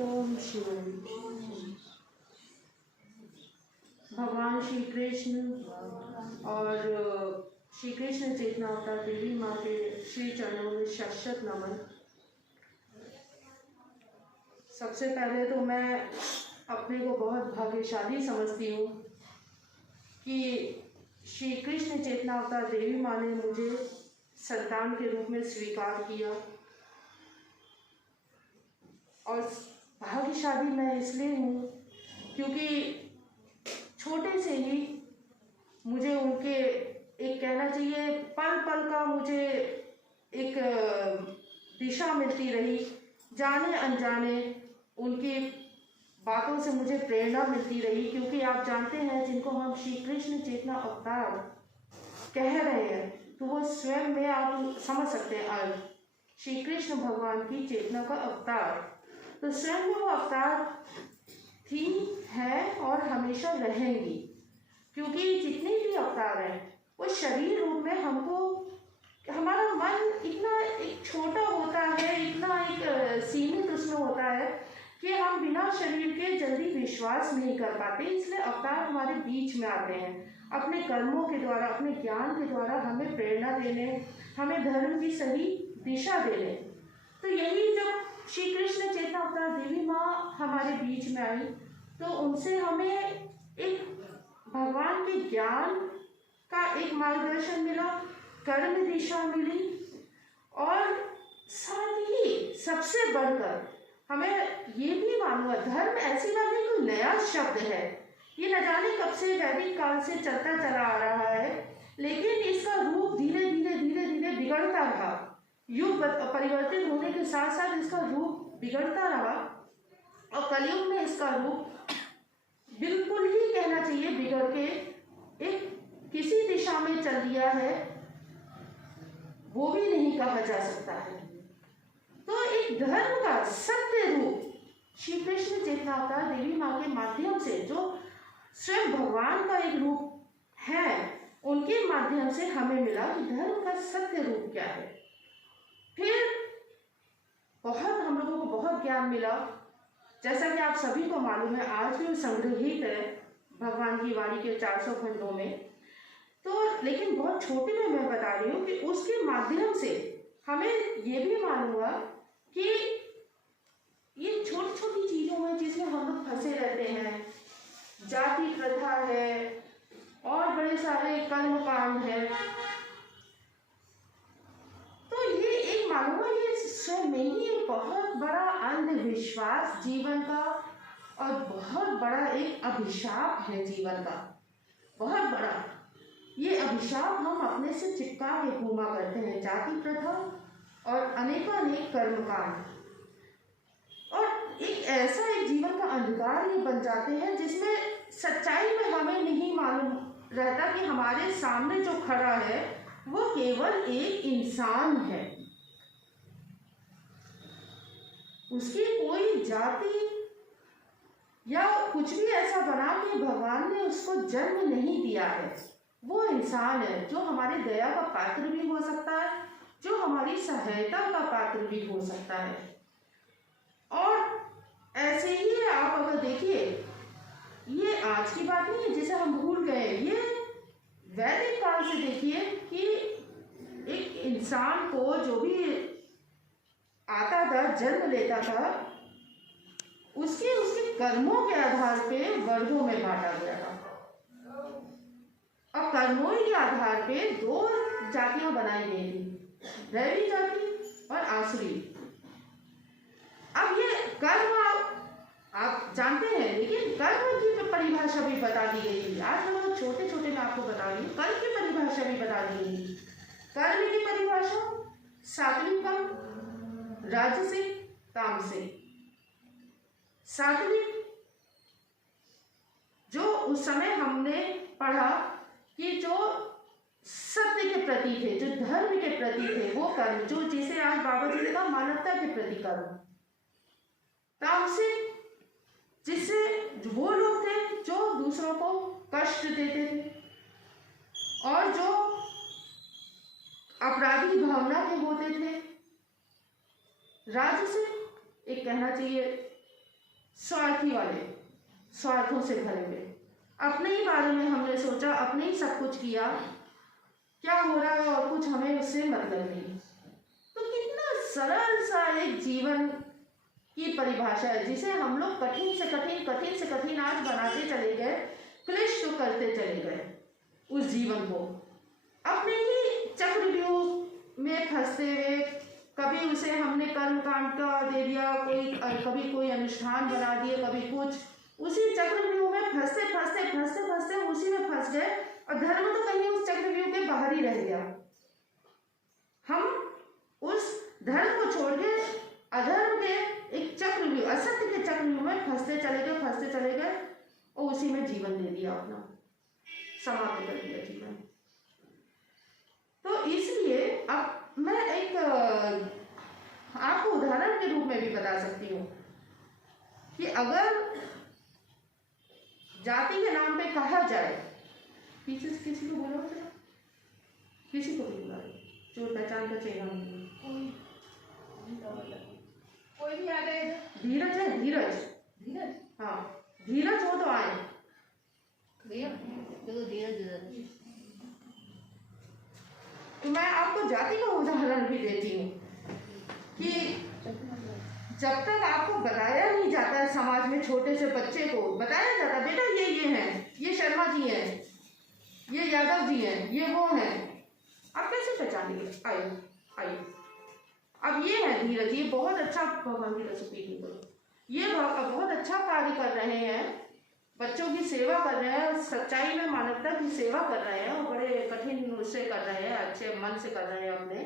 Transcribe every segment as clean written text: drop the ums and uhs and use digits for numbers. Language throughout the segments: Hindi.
ओम शिवाय। भगवान श्री कृष्ण और श्री कृष्ण चेतना अवतार देवी माँ के श्री चरणों में शत नमन। सबसे पहले तो मैं अपने को बहुत भाग्यशाली समझती हूँ कि श्री कृष्ण चेतना अवतार देवी माँ ने मुझे संतान के रूप में स्वीकार किया। और भाग्यशाली मैं इसलिए हूँ क्योंकि छोटे से ही मुझे उनके एक कहना चाहिए पल पल का मुझे एक दिशा मिलती रही। जाने अनजाने उनकी बातों से मुझे प्रेरणा मिलती रही, क्योंकि आप जानते हैं जिनको हम श्री कृष्ण चेतना अवतार कह रहे हैं तो वो स्वयं में आप समझ सकते हैं आज श्री कृष्ण भगवान की चेतना का अवतार, तो स्वयं में वो अवतार थी, है और हमेशा रहेंगी। क्योंकि जितने भी अवतार हैं वो शरीर रूप में हमको, हमारा मन इतना एक छोटा होता है, इतना एक सीमित उसमें होता है कि हम बिना शरीर के जल्दी विश्वास नहीं कर पाते। इसलिए अवतार हमारे बीच में आते हैं अपने कर्मों के द्वारा, अपने ज्ञान के द्वारा हमें प्रेरणा देने, हमें धर्म की सही दिशा देने। तो यही जब श्री कृष्ण चेतना अवतार देवी माँ हमारे बीच में आई तो उनसे हमें एक भगवान के ज्ञान का एक मार्गदर्शन मिला, कर्म दिशा मिली, और साथ ही सबसे बढ़कर हमें ये भी मालूम हुआ धर्म ऐसी बात नहीं कोई नया शब्द है, ये न जाने कब से वैदिक काल से चलता चला आ रहा है, लेकिन इसका रूप धीरे धीरे धीरे धीरे बिगड़ता रहा। युग परिवर्तित होने के साथ साथ इसका रूप बिगड़ता रहा और कलयुग में इसका रूप बिल्कुल ही कहना चाहिए बिगड़ के एक किसी दिशा में चल दिया है, वो भी नहीं कहा जा सकता है। तो एक धर्म का सत्य रूप श्री कृष्ण चेतना अवतार देवी माँ के माध्यम से, जो स्वयं भगवान का एक रूप है, उनके माध्यम से हमें मिला कि धर्म का सत्य रूप क्या है। फिर बहुत हम लोगों को बहुत ज्ञान मिला, जैसा कि आप सभी को मालूम है आज भी संग्रहित है भगवान की वाणी के 400 खंडों में। तो लेकिन बहुत छोटे में मैं बता रही हूँ कि उसके माध्यम से हमें ये भी मालूम हुआ कि ये छोटी छोटी चीज़ों में जिसमें हम लोग फंसे रहते हैं, जाति प्रथा है और बड़े सारे कर्म कांड है, तो ये एक मालूम है ये स्वयं में ही एक बहुत बड़ा अंधविश्वास जीवन का और बहुत बड़ा एक अभिशाप है जीवन का, बहुत बड़ा। ये अभिशाप हम अपने से चिपका के घूमा करते हैं, जाति प्रथा और अनेकानेक कर्मकांड, और एक ऐसा एक जीवन का अंधकार ये बन जाते हैं जिसमें सच्चाई में हमें नहीं मालूम रहता कि हमारे सामने जो खड़ा है वो केवल एक इंसान है, उसकी कोई जाति या कुछ भी ऐसा बना के भगवान ने उसको जन्म नहीं दिया है। वो इंसान है जो हमारी दया का पात्र भी हो सकता है, जो हमारी सहायता का पात्र भी हो सकता है। और ऐसे ही आप अगर देखिए, ये आज की बात नहीं है जिसे हम भूल गए, ये वैदिक काल से देखिए कि एक इंसान को जो भी आता था, जन्म लेता था, उसके उसके कर्मों के आधार पे वर्गों में बांटा गया था, और कर्मों के आधार पे 2 जातियां बनाई गई थी, दैवी जाति और आसुरी। अब ये कर्म आप जानते हैं, लेकिन कर्म की परिभाषा भी बता दी गई थी। आज हम लोग छोटे छोटे में आपको बता रही हूँ, कर्म की परिभाषा भी बता दी गई थी। कर्म की परिभाषा सात्विक कर्म, राजसिक, तामसिक। सात्विक जो उस समय हमने पढ़ा कि जो सत्य के प्रति थे, जो धर्म के प्रति थे, वो कर्म, जो जिसे आज बाबा जी ने कहा मानवता के प्रति कर्म। तामसिक जिससे वो लोग थे जो दूसरों को कष्ट देते थे और जो अपराधी भावना के होते थे। राजसिक एक कहना चाहिए स्वार्थी वाले, स्वार्थों से भरे हुए, अपने ही बारे में हमने सोचा, अपने ही सब कुछ किया, क्या हो रहा है और कुछ हमें उससे मतलब नहीं। तो कितना सरल सा एक जीवन की परिभाषा है, जिसे हम लोग कठिन से कठिन, कठिन से कठिन आज बनाते चले गए, क्लिष्ट करते चले गए उस जीवन को, अपने ही चक्रव्यूह में फंसते हुए। कभी उसे हमने कर्मकांड का दे दिया, कभी कोई अनुष्ठान बना दिए, कभी कुछ, उसी चक्रव्यूह में फंसते फंसते फंसते फंसते उसी में फंस गए, और धर्म तो कहीं उस चक्रव्यूह के बाहर ही रह गया। हम उस धर्म को छोड़ के अधर्म के एक चक्रव्यूह, असत्य के चक्रव्यूह में फंसते चले गए और उसी में जीवन दे दिया, अपना समाप्त कर दिया जीवन। तो इसलिए अब मैं एक आपको उदाहरण के रूप में भी बता सकती हूँ कि अगर जाति के नाम पे कहा जाए, पीछे से किसी को बोलो, किसी को भी बुला, जो पहचान का चेहरा कोई भी आ गए। धीरज है, धीरज, धीरज, हाँ धीरज हो तो आए। तो मैं आपको जाति का उदाहरण भी देती हूँ कि जब तक आपको बताया नहीं जाता है, समाज में छोटे से बच्चे को बताया जाता है, बेटा ये हैं, ये शर्मा जी हैं, ये यादव जी हैं, ये वो हैं, आप कैसे पहचानेंगे? आइए, अब ये है धीरज, ये बहुत अच्छा, भगवान की रेसिपी करो, ये बहुत अच्छा कार्य कर रहे हैं, बच्चों की सेवा कर रहे हैं, सच्चाई में मानवता की सेवा कर रहे हैं, और बड़े कठिन उससे कर रहे हैं, अच्छे मन से कर रहे हैं अपने।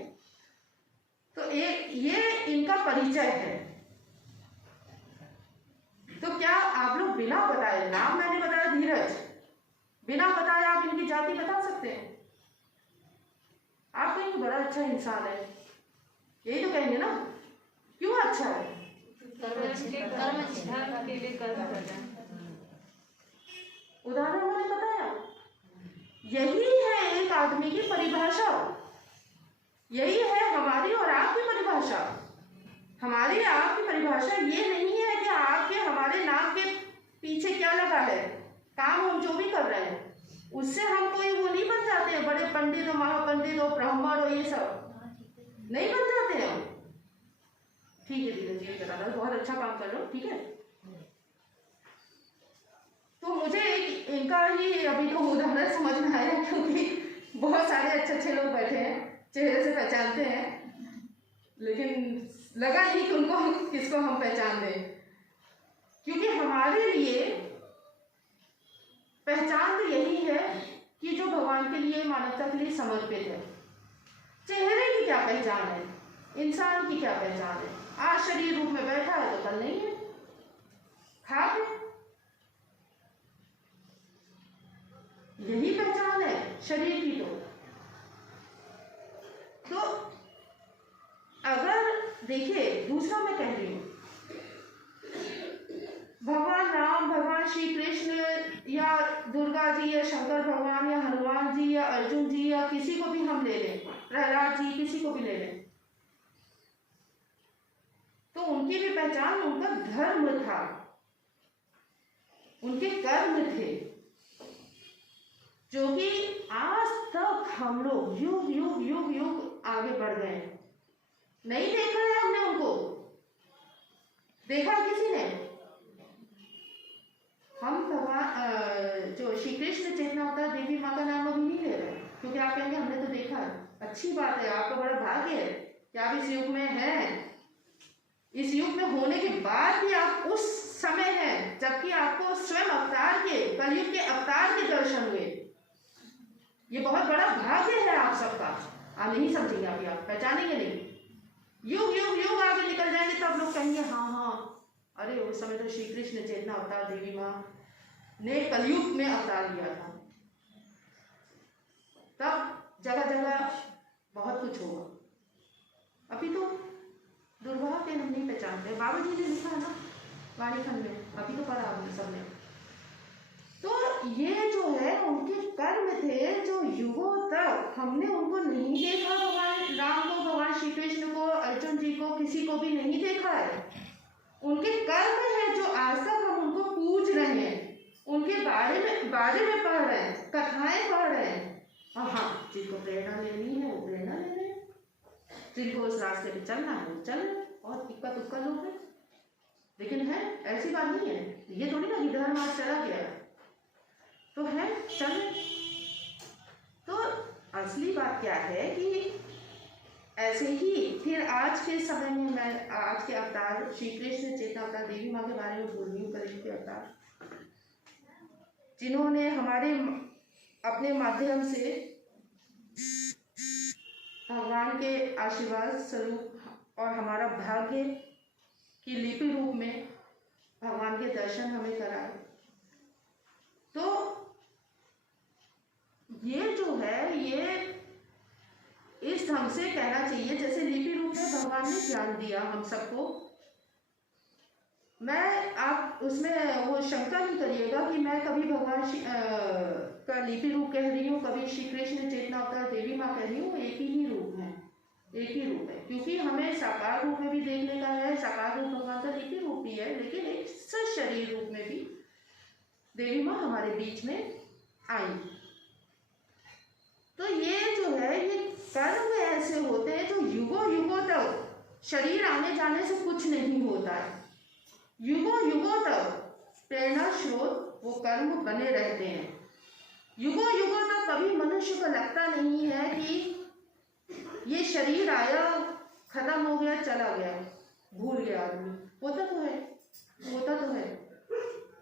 तो ये इनका परिचय है। तो क्या आप लोग बिना बताए, नाम मैंने बताया धीरज, बिना बताए आप इनकी जाति बता सकते हैं? आप कहेंगे बड़ा अच्छा इंसान है, यही तो कहेंगे ना, क्यों अच्छा है? उदाहरण मैंने बताया, यही है एक आदमी की परिभाषा, यही है हमारी और आपकी परिभाषा। हमारी आपकी परिभाषा ये नहीं है कि आपके हमारे नाम के पीछे क्या लगा है, काम हम जो भी कर रहे हैं उससे हम कोई वो नहीं बन जाते हैं, बड़े पंडित हो, महापंडित हो, ब्राह्मण हो, ये सब नहीं बन जाते हैं हम। ठीक है धीरज जी, बता दो, बहुत अच्छा काम कर रहे हो, ठीक है। तो मुझे इनका ही अभी तो उदाहरण समझ में आया, क्योंकि बहुत सारे अच्छे लोग बैठे हैं, चेहरे से पहचानते हैं, लेकिन लगा नहीं कि उनको किसको हम पहचान दें, क्योंकि हमारे लिए पहचान तो यही है कि जो भगवान के लिए, मानवता के लिए समर्पित है। चेहरे की क्या पहचान है, इंसान की क्या पहचान है? आज शरीर रूप में बैठा है तो कल नहीं है, खा के, यही पहचान है शरीर की। तो अगर देखिए, दूसरा मैं कह रही हूँ, भगवान राम, भगवान श्री कृष्ण या दुर्गा जी या शंकर भगवान या हनुमान जी या अर्जुन जी या किसी को भी हम ले लें, प्रहलाद जी, किसी को भी ले लें, तो उनकी भी पहचान उनका धर्म था, उनके कर्म थे, जो कि आज तक हम लोग युग युग युग युग आगे बढ़ गए हैं। नहीं देखा है हमने उनको, देखा किसी ने? हम भगवान जो श्री कृष्ण चेतना अवतार देवी माँ का नाम अभी नहीं ले रहे, क्योंकि आप कहेंगे हमने तो देखा है। अच्छी बात है, आपका बड़ा भाग्य है कि आप इस युग में हैं। इस युग में होने के बाद भी आप उस समय हैं जबकि आपको स्वयं अवतार के, कलयुग के अवतार के दर्शन हुए। ये बहुत बड़ा भाग्य है आप सबका। आप नहीं समझेंगे, अभी आप पहचानेंगे नहीं। युग युग युग आगे निकल जाएंगे तब लोग कहेंगे हाँ हाँ, अरे उस समय तो श्री कृष्ण चेतना अवतार देवी माँ ने कलयुग में अवतार लिया था, तब जगह जगह बहुत कुछ होगा। अभी तो दुर्भाग्य हम नहीं पहचानते। बाबा जी ने लिखा है ना वाणी खंड में, अभी तो पढ़ा हमने सबने। तो ये जो है उनके कर्म थे, जो युगों तक हमने उनको नहीं देखा, भगवान राम को, भगवान श्री कृष्ण को, अर्जुन जी को, किसी को भी नहीं देखा है। उनके कर्म है जो आज तक बारे में पढ़ रहे हैं, कथाएं पढ़ रहे हैं, और हाँ जिनको प्रेरणा लेनी है वो प्रेरणा ले रहे हैं, जिनको उस रास्ते पे चलना है वो चल रहे हैं। और इक्का दुक्का लोग हैं, लेकिन है ऐसी बात नहीं है, ये थोड़ी ना कि धर्म आज चला गया तो है चल। तो असली बात क्या है कि ऐसे ही फिर आज के समय में मैं आज के अवतार श्री कृष्ण चेतना अवतार देवी माँ के बारे में बोल रही हूँ। कल के अवतार जिन्होंने हमारे अपने माध्यम से भगवान के आशीर्वाद स्वरूप और हमारा भाग्य की लिपि रूप में भगवान के दर्शन हमें कराए। तो ये जो है ये इस ढंग से कहना चाहिए जैसे लिपि रूप में भगवान ने ज्ञान दिया हम सबको। मैं आप उसमें वो शंका नहीं करिएगा कि मैं कभी भगवान का लिपि रूप कह रही हूँ, कभी श्री कृष्ण चेतना अवतार देवी माँ कह रही हूँ। एक ही रूप है, एक ही रूप है, क्योंकि हमें साकार रूप में भी देखने का है। साकार रूप भगवान का लिपि रूप भी है, लेकिन एक सशरीर रूप में भी देवी माँ हमारे बीच में आई। तो ये जो है ये कर्म ऐसे होते हैं जो युगों युगों तक, शरीर आने जाने से कुछ नहीं होता है, युगों युगों तक प्रेरणा स्रोत वो कर्म बने रहते हैं। युगों युगों तक कभी मनुष्य को लगता नहीं है कि ये शरीर आया खत्म हो गया चला गया भूल गया आदमी। होता तो है, होता तो है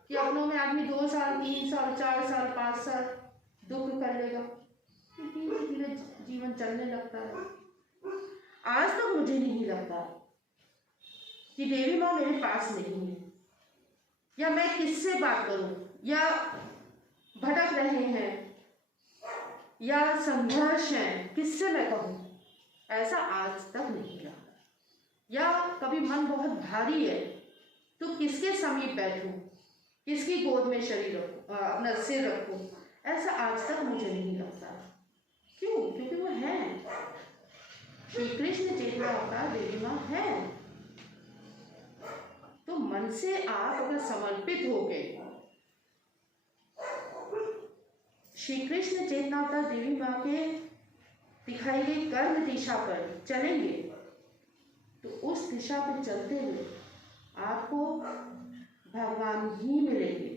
कि अपनों में आदमी 2 साल 3 साल 4 साल 5 साल दुख कर लेगा, धीरे धीरे जीवन चलने लगता है। आज तक मुझे नहीं लगता कि देवी माँ मेरे पास नहीं है, या मैं किससे बात करूं, या भटक रहे हैं, या संघर्ष है, किससे मैं कहूं, ऐसा आज तक नहीं लगा। या कभी मन बहुत भारी है तो किसके समीप बैठूं, किसकी गोद में शरीर रखूं, अपना सिर रखूं, ऐसा आज तक मुझे नहीं लगता। क्यों? क्योंकि वो है, श्री कृष्ण चेतना अवतार देवी माँ है। तो मन से आप अगर समर्पित हो गए श्री कृष्ण चेतना अवतार देवी माँ के दिखाई गई कर्म दिशा पर चलेंगे, तो उस दिशा पर चलते हुए आपको भगवान ही मिलेंगे।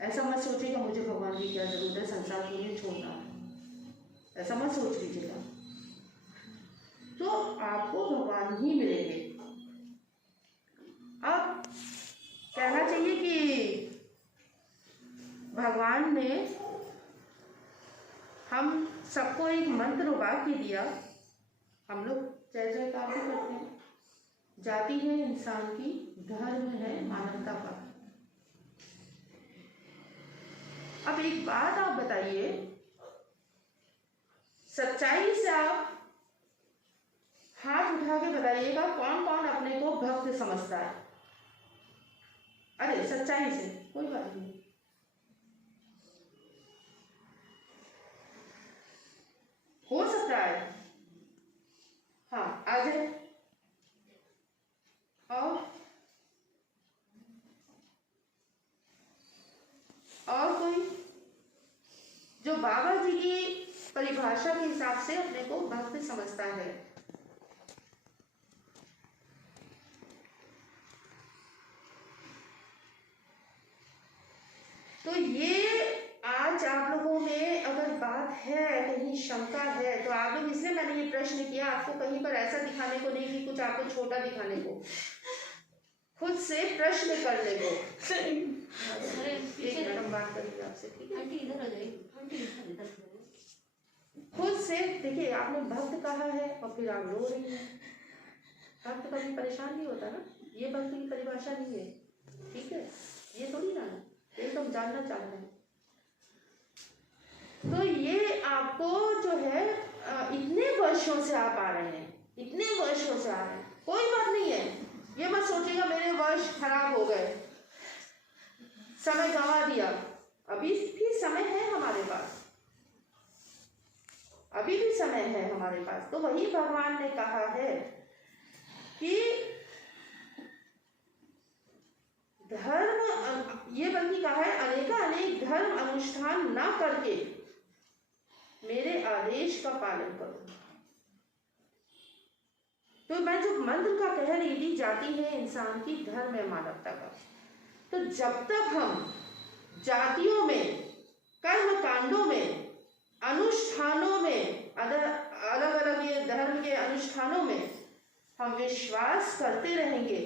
ऐसा मत सोचिएगा मुझे भगवान की क्या जरूरत है, संसार को नहीं छोड़ना है, ऐसा मत सोच लीजिएगा। तो आपको भगवान ही मिलेंगे। अब कहना चाहिए कि भगवान ने हम सबको एक मंत्र वाक्य दिया, हम लोग जय जयकार भी करते हैं। जाति है इंसान की, धर्म है मानवता का। अब एक बात आप बताइए, सच्चाई से आप हाथ उठा के बताइएगा कौन कौन अपने को भक्त समझता है? अरे सच्चाई से, कोई बात नहीं, हो सकता है। हाँ आ जाए। और कोई जो बाबा जी की परिभाषा के हिसाब से अपने को भक्त समझता है? तो ये आज आप लोगों में अगर बात है, कहीं शंका है, तो आप लोग, इसलिए मैंने ये प्रश्न किया, आपको कहीं पर ऐसा दिखाने को नहीं कि कुछ आपको छोटा दिखाने को, खुद से प्रश्न करने को। एक मिनट हम बात करेंगे आपसे, ठीक है? इधर आ जाइए, खुद से देखिए। आपने भक्त कहा है और फिर आप रो रही हैं। भक्त कभी परेशान नहीं होता ना, ये भक्त की परिभाषा नहीं है, ठीक है? ये थोड़ी ना है, ये तो हम जानना चाह रहे हैं। तो ये आपको जो है इतने वर्षों से आप आ रहे हैं, इतने वर्षों से आ रहे हैं, कोई बात नहीं है। ये मत सोचिएगा मेरे वर्ष खराब हो गए, समय गंवा दिया। अभी भी समय है हमारे पास, अभी भी समय है हमारे पास। तो वही भगवान ने कहा है कि धर्म, ये बल्कि कहा है अनेक धर्म अनुष्ठान न करके मेरे आदेश का पालन करो। तो मैं जो मंत्र का कह रही थी, जाति है इंसान की, धर्म है मानवता का। तो जब तक हम जातियों में, कर्म कांडों में, अनुष्ठानों में, अलग अलग ये धर्म के अनुष्ठानों में हम विश्वास करते रहेंगे,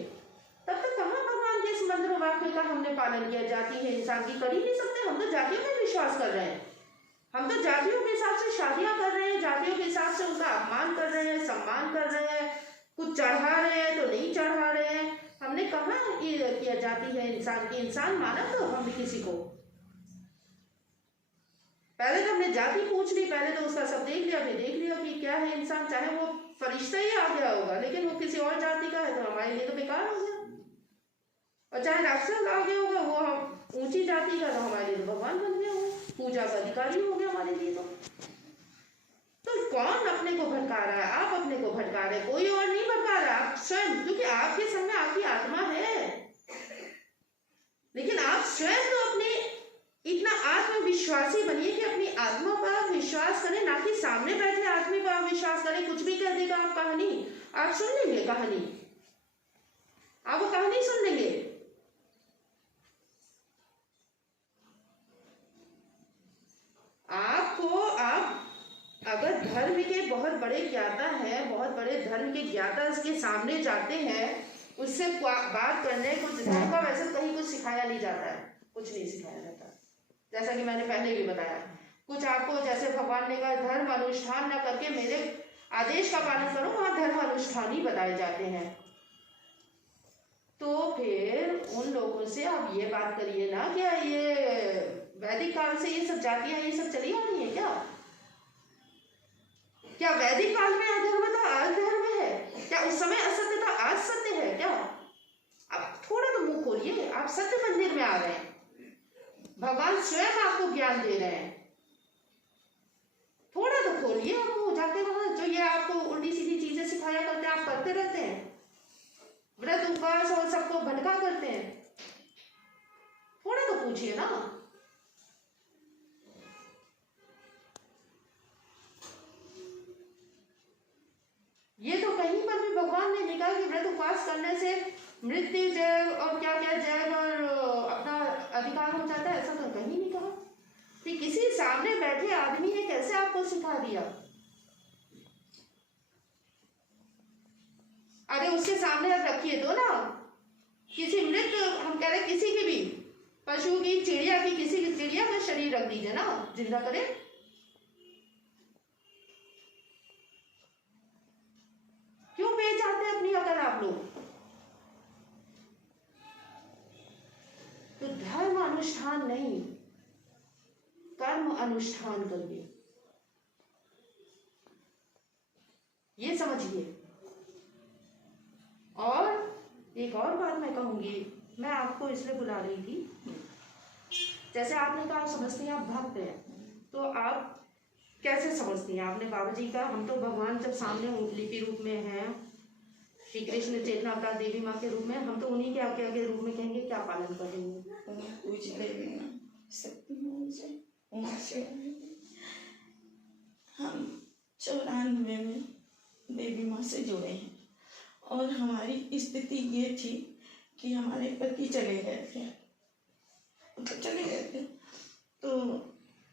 तब तक कहाँ भगवान के इस मंत्र वाक्य का हमने पालन किया। जाति है इंसान की कर ही नहीं सकते। हम तो जातियों में विश्वास कर रहे हैं, हम तो जातियों के हिसाब से शादियां कर रहे हैं, जातियों के हिसाब से उनका अपमान कर रहे हैं, सम्मान कर रहे हैं, कुछ चढ़ा रहे हैं तो नहीं चढ़ा रहे हैं। हमने कहाँ ये किया जाति है इंसान की। इंसान माना तो हम भी किसी को, पहले तो हमने जाति पूछ ली, पहले तो उसका सब देख लिया, फिर देख लिया कि क्या है इंसान। चाहे वो फरिश्ता ही आ गया होगा, लेकिन वो किसी और जाति का है तो हमारे लिए तो बेकार हो गया। और चाहे राक्षस आ गया होगा, वो ऊंची जाति का, तो हमारे लिए तो भगवान बन गया, हो पूजा का अधिकारी हो गया हमारे लिए। तो कौन अपने को भटका रहा है? आप अपने को भटका रहे, कोई और नहीं भटका रहा, आप स्वयं। क्योंकि आपके संग में आपकी आत्मा है, लेकिन आप स्वयं तो अपने इतना आत्मविश्वासी बनिए कि अपनी आत्मा पर आप विश्वास करें, ना कि सामने बैठे आदमी पर आप विश्वास करें। कुछ भी कह देगा आप कहानी, आप सुन लेंगे कहानी, आप वो कहानी सुन लेंगे। आपको, आप अगर धर्म के बहुत बड़े ज्ञाता हैं, बहुत बड़े धर्म के ज्ञाता के सामने जाते हैं, उससे बात करने, कुछ धर्म का वैसे कहीं कुछ सिखाया नहीं जाता है, कुछ नहीं सिखाया जाता। जैसा कि मैंने पहले भी बताया, कुछ आपको जैसे भगवान ने कहा धर्म अनुष्ठान न करके मेरे आदेश का पालन करो, वहां धर्म अनुष्ठान ही बताए जाते हैं। तो फिर उन लोगों से आप ये बात करिए ना, क्या ये वैदिक काल से ये सब जातियां ये सब चली आ रही है क्या वैदिक काल में अधर्म था आज धर्म है? क्या उस समय असत्य था आज सत्य है क्या? आप थोड़ा तो मुंह खोलिए, आप सत्य मंदिर में आ रहे हैं, भगवान स्वयं आपको ज्ञान दे रहे हैं, थोड़ा तो खोलिए आपको जाके वहां। जो ये आपको उल्टी सीधी चीजें सिखाया करते हैं, आप करते रहते हैं, व्रत उपवास और सबको भटका करते हैं, थोड़ा तो पूछिए ना। ये तो कहीं पर भी भगवान ने लिखा कि व्रत उपवास करने से मृत्यु जय और क्या क्या जय और अपना अधिकार हो जाता है, ऐसा तो कहीं नहीं कहा। कि किसी सामने बैठे आदमी ने कैसे आपको सिखा दिया? अरे उसके सामने आप रखिए तो ना, किसी मृत, हम कह रहे किसी की भी, पशु की, चिड़िया की, किसी की चिड़िया का शरीर रख दीजिए ना, जिंदा करे। क्यों पहचानते हैं अपनी अकल आप लोग? तो धर्म अनुष्ठान नहीं, कर्म अनुष्ठान करिए, ये समझिए। और एक और बात मैं कहूंगी, मैं आपको इसलिए बुला रही थी, जैसे आपने कहा आप समझती हैं, आप भक्त हैं, तो आप कैसे समझती हैं? आपने बाबा जी का, हम तो भगवान जब सामने लिपि रूप में हैं, श्री कृष्ण चेतना अवतार देवी माँ के रूप में, हम तो उन्हीं के आगे आगे रूप में कहेंगे क्या पालन करेंगे? पूछ देवी माँ शक्ति से हम 94 में देवी माँ से जुड़े हैं, और हमारी स्थिति ये थी कि हमारे पति चले गए थे, तो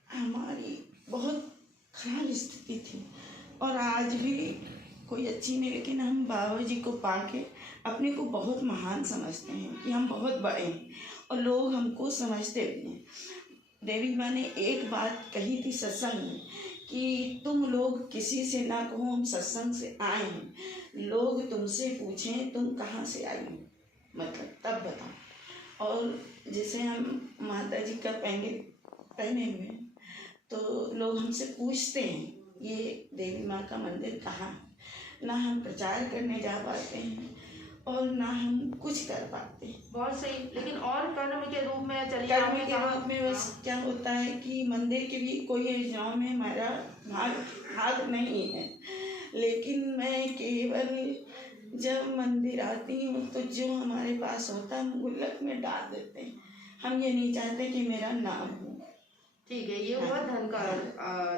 हमारी बहुत खराब स्थिति थी, और आज भी कोई अच्छी नहीं। लेकिन हम बाबा जी को पाके अपने को बहुत महान समझते हैं कि हम बहुत बड़े हैं, और लोग हमको समझते भी हैं। देवी माँ ने एक बात कही थी सत्संग में कि तुम लोग किसी से ना कहो हम सत्संग से आए हैं, लोग तुमसे पूछें तुम कहाँ से आई हो, मतलब तब बताओ। और जैसे हम माता जी का पहने हुए हैं, तो लोग हमसे पूछते हैं ये देवी माँ का मंदिर कहाँ है। ना हम प्रचार करने जा पाते हैं और ना हम कुछ कर पाते हैं। बहुत सही। लेकिन और कर्म के रूप में चलिए, कर्म के रूप में बस क्या होता है कि मंदिर के भी कोई योजनाओं में हमारा हाथ नहीं है, लेकिन मैं केवल जब मंदिर आती हूँ तो जो हमारे पास होता है हम गुल्लक में डाल देते हैं, हम ये नहीं चाहते कि मेरा नाम हो। ठीक है, ये हुआ धन का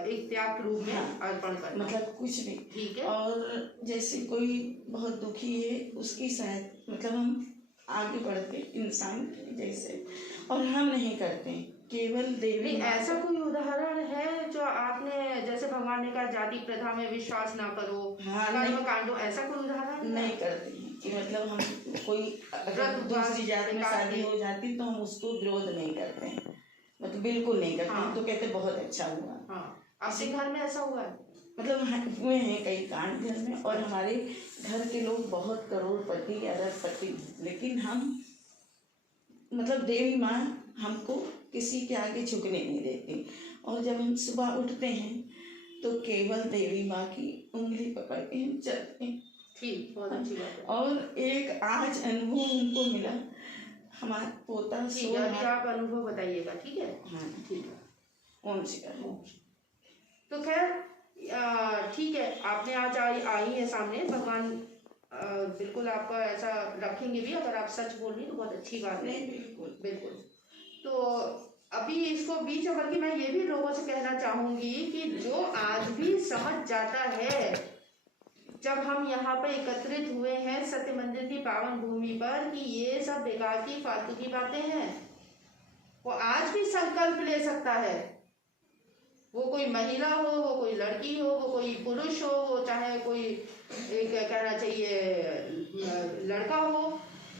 एक त्याग के रूप में अर्पण करना, मतलब कुछ भी। ठीक है। और जैसे कोई बहुत दुखी है, उसकी सहायता, मतलब हम आगे बढ़ते इंसान जैसे, और हम नहीं करते, केवल देवी। ऐसा कोई उदाहरण है जो आपने, जैसे भगवान ने कहा जाति प्रथा में विश्वास ना करो, कर्म कांडो, ऐसा कोई उदाहरण नहीं करते हैं कि मतलब हम कोई अगर दूसरी जात में शादी हो जाती तो हम उसको विरोध नहीं करते हैं, मतलब बिल्कुल नहीं करते हैं। तो कहते बहुत अच्छा हुआ। आपके घर में ऐसा हुआ है? मतलब हुए हैं कई कांड घर में, और हमारे घर के लोग बहुत करोड़पति अरबपति, लेकिन हम मतलब देवी माँ हमको किसी के आगे झुकने नहीं देती। और जब हम सुबह उठते हैं तो केवल देवी माँ की उंगली पकड़ के हम चलते हैं। ठीक, बहुत अच्छी बात है। और एक आज अनुभव उनको मिला, हमारा पोता अभी आप अनुभव बताइएगा, ठीक है? हाँ ठीक है। ओम श्री तो खैर ठीक है, आपने आज आई है सामने, भगवान बिल्कुल आपका ऐसा रखेंगे भी, अगर आप सच बोल रही तो बहुत अच्छी बात है। बिल्कुल बिल्कुल। तो अभी इसको बीच में करके मैं ये भी लोगों से कहना चाहूंगी कि जो आज भी समझ जाता है, जब हम यहाँ पर एकत्रित हुए हैं सत्य मंदिर की पावन भूमि पर, कि ये सब बेकार की फालतू की बातें हैं, वो आज भी संकल्प ले सकता है। वो कोई महिला हो, वो कोई लड़की हो, वो कोई पुरुष हो, वो चाहे कोई एक कहना चाहिए लड़का हो,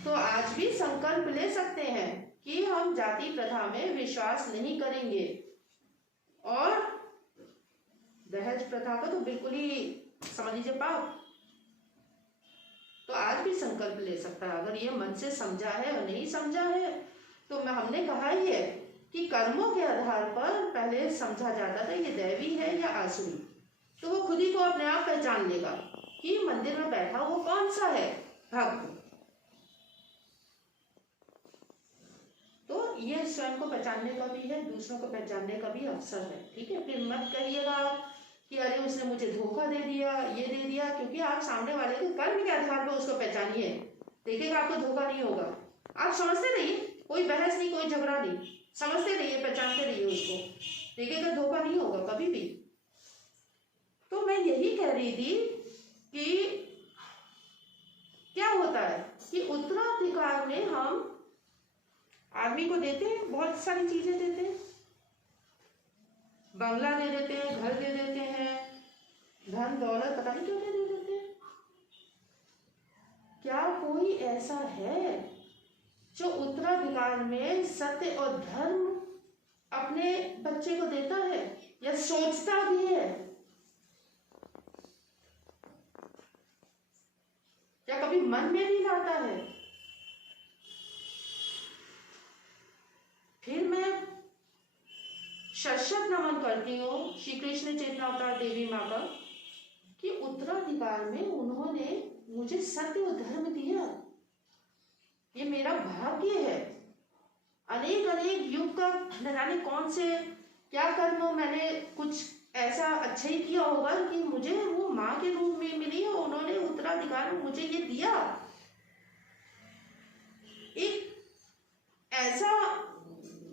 तो आज भी संकल्प ले सकते हैं कि हम जाति प्रथा में विश्वास नहीं करेंगे। और दहेज प्रथा को तो बिल्कुल ही समझ लीजिए पाप। तो आज भी संकल्प ले सकता है, अगर ये मन से समझा है और नहीं समझा है तो हमने कहा ही है कि कर्मों के आधार पर पहले समझा जाता था ये दैवी है या आसुरी, तो वो खुद ही को अपने आप पहचान लेगा कि मंदिर में बैठा वो कौन सा है भक्त। तो ये स्वयं को पहचानने का भी है, दूसरों को पहचानने का भी अवसर है, ठीक है। फिर मत कहिएगा कि अरे उसने मुझे धोखा दे दिया, ये दे दिया, क्योंकि आप सामने वाले के कर्म के आधार पर उसको पहचानिए, देखिएगा आपको धोखा नहीं होगा। आप समझते रहिए, कोई बहस नहीं, कोई झगड़ा नहीं, समझते रहिए, पहचानते रहिए उसको, देखिएगा धोखा नहीं होगा कभी भी। तो मैं यही कह रही थी कि क्या होता है कि उत्तराधिकार में हम आदमी को देते हैं, बहुत सारी चीजें देते हैं, बंगला दे देते हैं, घर दे देते हैं, धन दौलत पता नहीं क्यों दे देते हैं। क्या कोई ऐसा है जो उत्तराधिकार में सत्य और धर्म अपने बच्चे को देता है या सोचता भी है? क्या कभी मन में भी लाता है? फिर मैं शत नमन करती हूँ श्री कृष्ण चेतना अवतार देवी माँ का, कि उत्तराधिकार में उन्होंने मुझे सत्य और धर्म दिया। ये मेरा भाग्य है। अनेक अनेक युग का न जाने कौन से क्या कर्म मैंने कुछ ऐसा अच्छा ही किया होगा कि मुझे वो माँ के रूप में मिली और उन्होंने उत्तराधिकार में मुझे ये दिया। एक ऐसा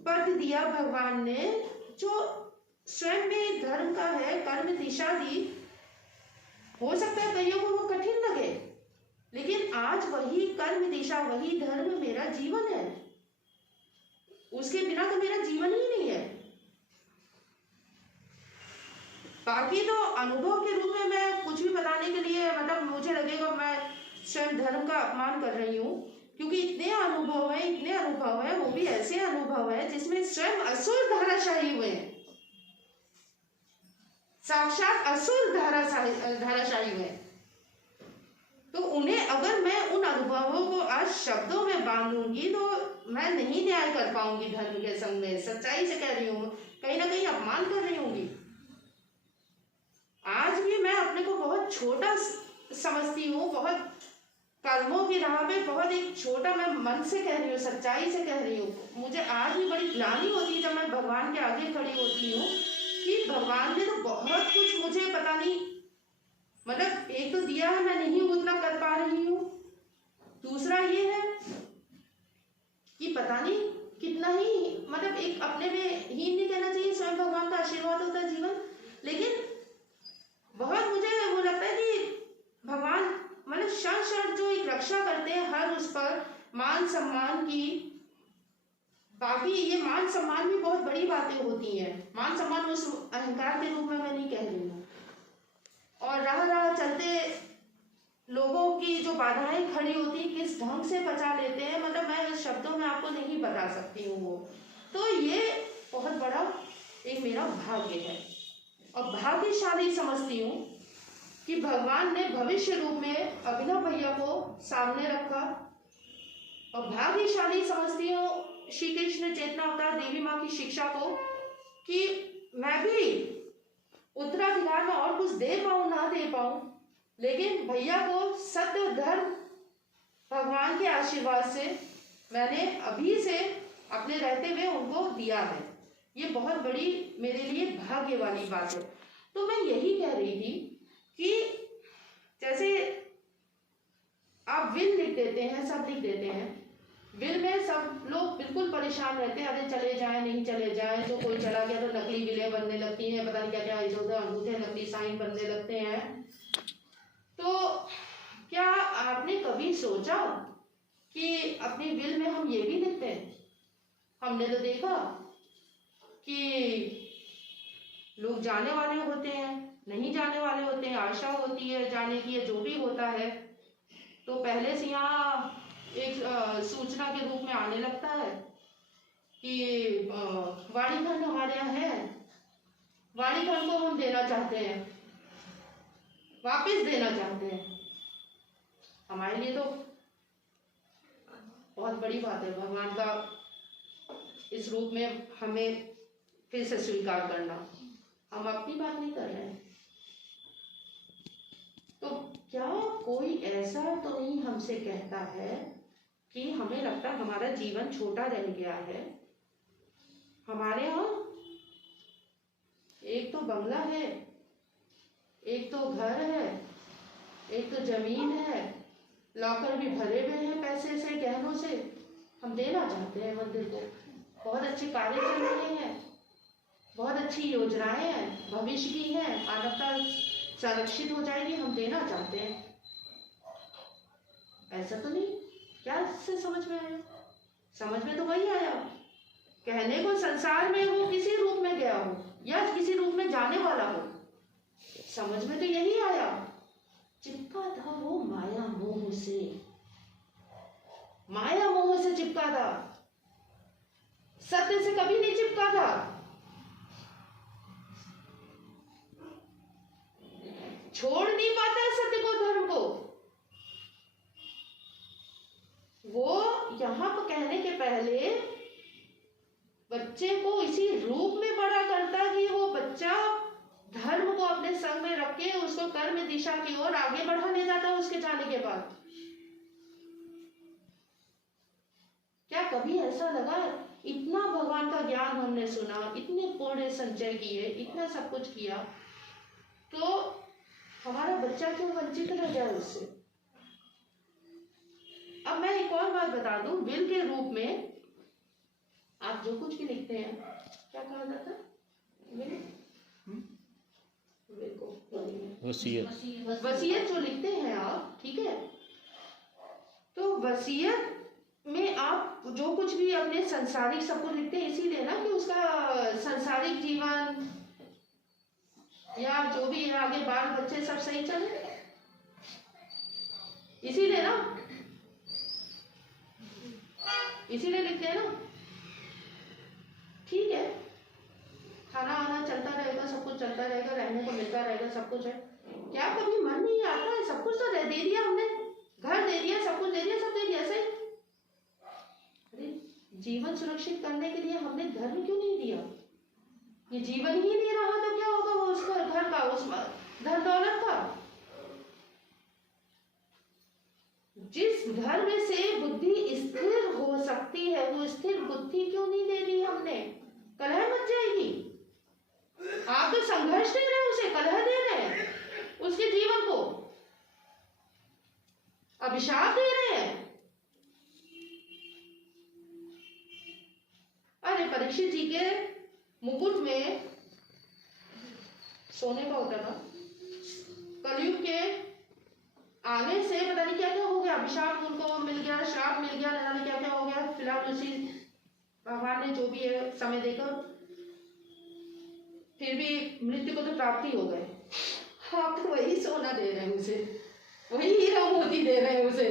पद दिया भगवान ने जो स्वयं में धर्म का है, कर्म दिशा दी। हो सकता है कईयों को वो कठिन लगे, लेकिन आज वही कर्म दिशा, वही धर्म मेरा जीवन है। उसके बिना तो मेरा जीवन ही नहीं है। बाकी तो अनुभव के रूप में मैं कुछ भी बताने के लिए, मतलब मुझे लगेगा मैं स्वयं धर्म का अपमान कर रही हूँ, क्योंकि इतने अनुभव है, वो भी ऐसे अनुभव है जिसमें स्वयं असुर धाराशाही हुए हैं, साक्षात असुर धाराशाही हुए। तो उन्हें अगर मैं उन अनुभवों को आज शब्दों में बांधूंगी तो मैं नहीं न्याय कर पाऊंगी धर्म के संग में। सच्चाई से कह रही हूँ, कहीं ना कहीं अपमान कर रही होंगी। आज भी मैं अपने को बहुत छोटा समझती हूँ, बहुत कर्मों की राह पे बहुत एक छोटा, मैं मन से कह रही हूँ, सच्चाई से कह रही हूँ। मुझे आज भी बड़ी ग्लानि होती है जब मैं भगवान के आगे खड़ी होती हूँ कि भगवान ने तो बहुत कुछ मुझे पता नहीं, मतलब एक तो दिया है, मैं नहीं उतना कर पा रही हूँ। दूसरा ये है कि पता नहीं कि इतना ही मतलब एक अपने में हीन नहीं कहना चाहिए, स्वयं भगवान का आशीर्वाद होता है जीवन। लेकिन बहुत मुझे वो लगता है कि भगवान मतलब क्षण क्षण जो एक रक्षा करते हैं हर उस पर मान सम्मान की। बाकी ये मान सम्मान भी बहुत बड़ी बातें होती हैं, मान सम्मान उस अहंकार के रूप में मैं नहीं कह रही हूँ। और राह चलते लोगों की जो बाधाएं खड़ी होती हैं किस ढंग से बचा लेते हैं, मतलब मैं इस शब्दों में आपको नहीं बता सकती हूँ वो। तो ये बहुत बड़ा एक मेरा भाग्य है और भाग्यशाली समझती हूँ कि भगवान ने भविष्य रूप में अभिनव भैया को सामने रखा। और भाग्यशाली समझती हूँ श्री कृष्ण चेतना अवतार देवी माँ की शिक्षा को कि मैं भी उत्तराधिकार में और कुछ दे पाऊँ ना दे पाऊँ, लेकिन भैया को सत्य धर्म भगवान के आशीर्वाद से मैंने अभी से अपने रहते हुए उनको दिया है। ये बहुत बड़ी मेरे लिए भाग्य वाली बात है। तो मैं यही कह रही थी कि जैसे आप विल लिख देते हैं, सब लिख देते हैं, विल में सब लोग बिल्कुल परेशान रहते हैं, अरे चले जाए नहीं चले जाए, तो कोई चला गया तो नकली विलें बनने लगती हैं, पता नहीं क्या क्या इधर उधर अंगूठे नकली साइन बनने लगते हैं। तो क्या आपने कभी सोचा कि अपनी विल में हम ये भी लिखते हैं? हमने तो देखा कि लोग जाने वाले होते हैं, नहीं जाने वाले होते हैं, आशा होती है जाने की, जो भी होता है तो पहले से यहाँ एक सूचना के रूप में आने लगता है कि वाणीखंड हमारे यहाँ है, वाणीखंड को हम देना चाहते हैं, वापस देना चाहते हैं। हमारे लिए तो बहुत बड़ी बात है भगवान का इस रूप में हमें फिर से स्वीकार करना। हम अपनी बात नहीं कर रहे हैं, तो क्या कोई ऐसा तो नहीं हमसे कहता है कि हमें लगता है हमारा जीवन छोटा रह गया है। हमारे यहाँ एक तो बंगला है, एक तो घर है, एक तो जमीन है, लॉकर भी भरे हुए हैं पैसे से, गहनों से। हम देना चाहते हैं मंदिर को, बहुत अच्छे कार्य चल रहे हैं, बहुत अच्छी योजनाएं हैं, भविष्य की हैं, मानवता संरक्षित हो जाएगी, हम देना चाहते हैं। ऐसा तो नहीं, क्या इससे समझ में आया? समझ में तो वही आया कहने को संसार में वो किसी रूप में गया हो या किसी रूप में जाने वाला हो, समझ में तो यही आया। चिपका था वो माया मोह से, माया मोह से चिपका था, सत्य से कभी नहीं चिपका था। छोड़ नहीं पाता है सत्य को, धर्म को। वो यहां पर कहने के पहले बच्चे को इसी रूप में बड़ा करता कि वो बच्चा धर्म को अपने संग में रख के उसको कर्म दिशा की ओर आगे बढ़ा ले जाता उसके जाने के बाद। क्या कभी ऐसा लगा? इतना भगवान का ज्ञान हमने सुना, इतने पुण्य संचय किए, इतना सब कुछ किया, तो हमारा बच्चा क्यों वंचित रह जाए उससे? अब मैं एक और बात बता दूं, विल के रूप में आप जो कुछ भी लिखते हैं, क्या कहा जाता है? वसीयत जो लिखते हैं आप, ठीक है, तो वसीयत में आप जो कुछ भी अपने संसारिक सब कुछ लिखते हैं, इसीलिए ना कि उसका संसारिक जीवन या जो भी है आगे बाल बच्चे सब सही चले, इसीलिए ना, इसीलिए लिखते हैं ना। ठीक है, खाना आना चलता रहेगा, सब कुछ चलता रहेगा, रहने को मिलता रहेगा, सब कुछ है। क्या कभी मन नहीं आता है? सब कुछ तो दे दिया हमने, घर दे दिया, सब कुछ दे दिया, सब दे दिया, सही। अरे जीवन सुरक्षित करने के लिए हमने धर्म क्यों नहीं दिया? ये जीवन ही नहीं रहा तो क्या होगा वो उसका घर का, उस धन दौलत का? जिस धर्म से बुद्धि स्थिर हो सकती है, वो स्थिर बुद्धि क्यों नहीं दे दी हमने? कलह मच जाएगी। आप तो संघर्ष दे रहे हैं उसे, कलह दे रहे हैं उसके जीवन को, अभिशाप दे रहे हैं। परीक्षित जी के मुकुट में सोने का होता था। कलयुग के आने से पता नहीं क्या क्या हो गया, अभिशाप उनको मिल गया, श्राप मिल गया, न जाने क्या क्या हो गया। फिलहाल उसी भगवान ने जो भी है समय देकर फिर भी मृत्यु को तो प्राप्ति हो गए। आप तो वही सोना दे रहे हैं उसे, वही हीरा मोती दे रहे हैं उसे,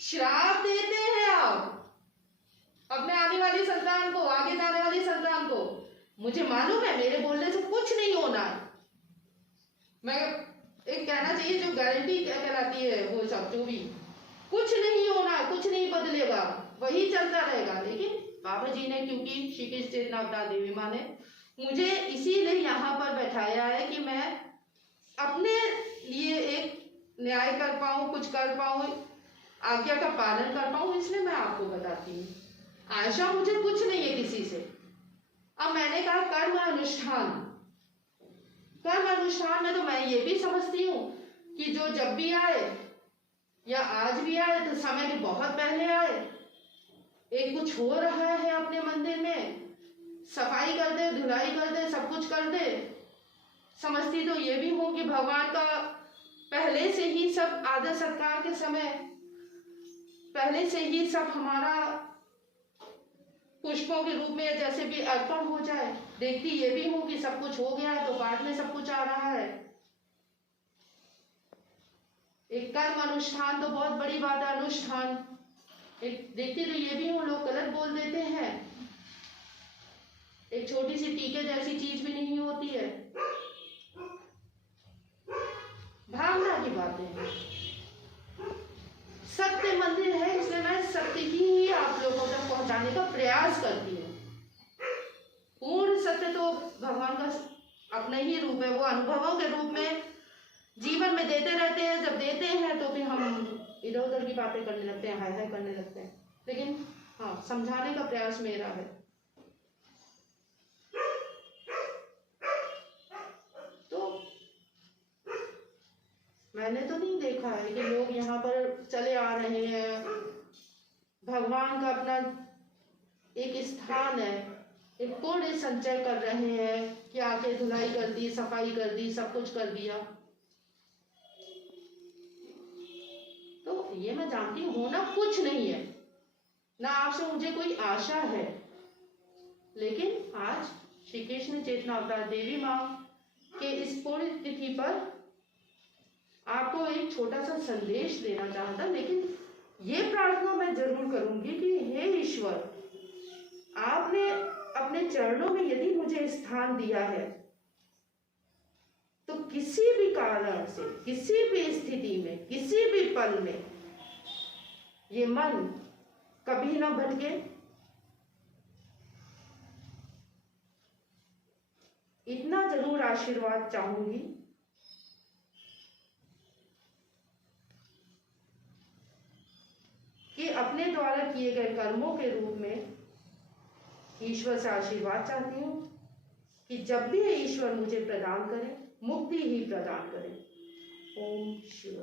श्राप देते हैं आप अपने आने वाली संतान को, आगे जाने वाली संतान को। मुझे मालूम है मेरे बोलने से कुछ नहीं होना है। मैं एक कहना चाहिए जो गारंटी क्या कहलाती है, वो सब जो भी कुछ नहीं होना, कुछ नहीं बदलेगा, वही चलता रहेगा। लेकिन बाबा जी ने, क्योंकि श्री कृष्ण चेतना अवतार देवी माँ ने मुझे इसीलिए यहाँ पर बैठाया है कि मैं अपने लिए एक न्याय कर पाऊँ, कुछ कर पाऊँ, आज्ञा का पालन कर पाऊँ, इसलिए मैं आपको बताती हूँ। आशा मुझे कुछ नहीं है किसी से। अब मैंने कहा कर्म अनुष्ठान, कर्म अनुष्ठान में तो मैं ये भी समझती हूँ कि जो जब भी आए या आज भी आए तो समय के बहुत पहले आए, एक कुछ हो रहा है अपने मंदिर में, सफाई कर दे, धुलाई कर दे, सब कुछ कर दे। समझती तो ये भी हूँ कि भगवान का पहले से ही सब आदर सत्कार के समय पहले से ही सब हमारा पुष्पों के रूप में जैसे भी अर्पण हो जाए। देखती ये भी हूँ कि सब कुछ हो गया है तो पाठ में सब कुछ आ रहा है। एक कर्म अनुष्ठान तो बहुत बड़ी बात है, अनुष्ठान। एक देखती तो ये भी हूँ, लोग गलत बोल देते हैं, एक छोटी सी टीके जैसी चीज भी नहीं होती है, भावना की बातें हैं। सत्य मंदिर है, इसलिए मैं सत्य ही आप लोगों तक पहुंचाने का प्रयास करती हूँ। पूर्ण सत्य तो भगवान का अपना ही रूप है, वो अनुभवों के रूप में जीवन में देते रहते हैं। जब देते हैं तो फिर हम इधर उधर की बातें करने लगते हैं, हाय हाय करने लगते हैं। लेकिन हाँ, समझाने का प्रयास मेरा है। तो मैंने तो नहीं देखा है कि लोग यहाँ पर चले आ रहे हैं, भगवान का अपना एक स्थान है, एक पुण्य संचय कर रहे हैं कि आके धुलाई कर दी, सफाई कर दी, सब कुछ कर दिया। तो ये मैं जानती हूँ, होना कुछ नहीं है, ना आपसे मुझे कोई आशा है। लेकिन आज श्री कृष्ण चेतना अवतार देवी माँ के इस पुण्य तिथि पर आपको एक छोटा सा संदेश देना चाहता। लेकिन ये प्रार्थना मैं जरूर करूंगी कि हे ईश्वर, आपने अपने चरणों में यदि मुझे स्थान दिया है तो किसी भी कारण से, किसी भी स्थिति में, किसी भी पल में ये मन कभी ना भटके। इतना जरूर आशीर्वाद चाहूंगी कि अपने द्वारा किए गए कर्मों के रूप में ईश्वर से आशीर्वाद चाहती हूँ कि जब भी ईश्वर मुझे प्रदान करे, मुक्ति ही प्रदान करे। ओम शिव।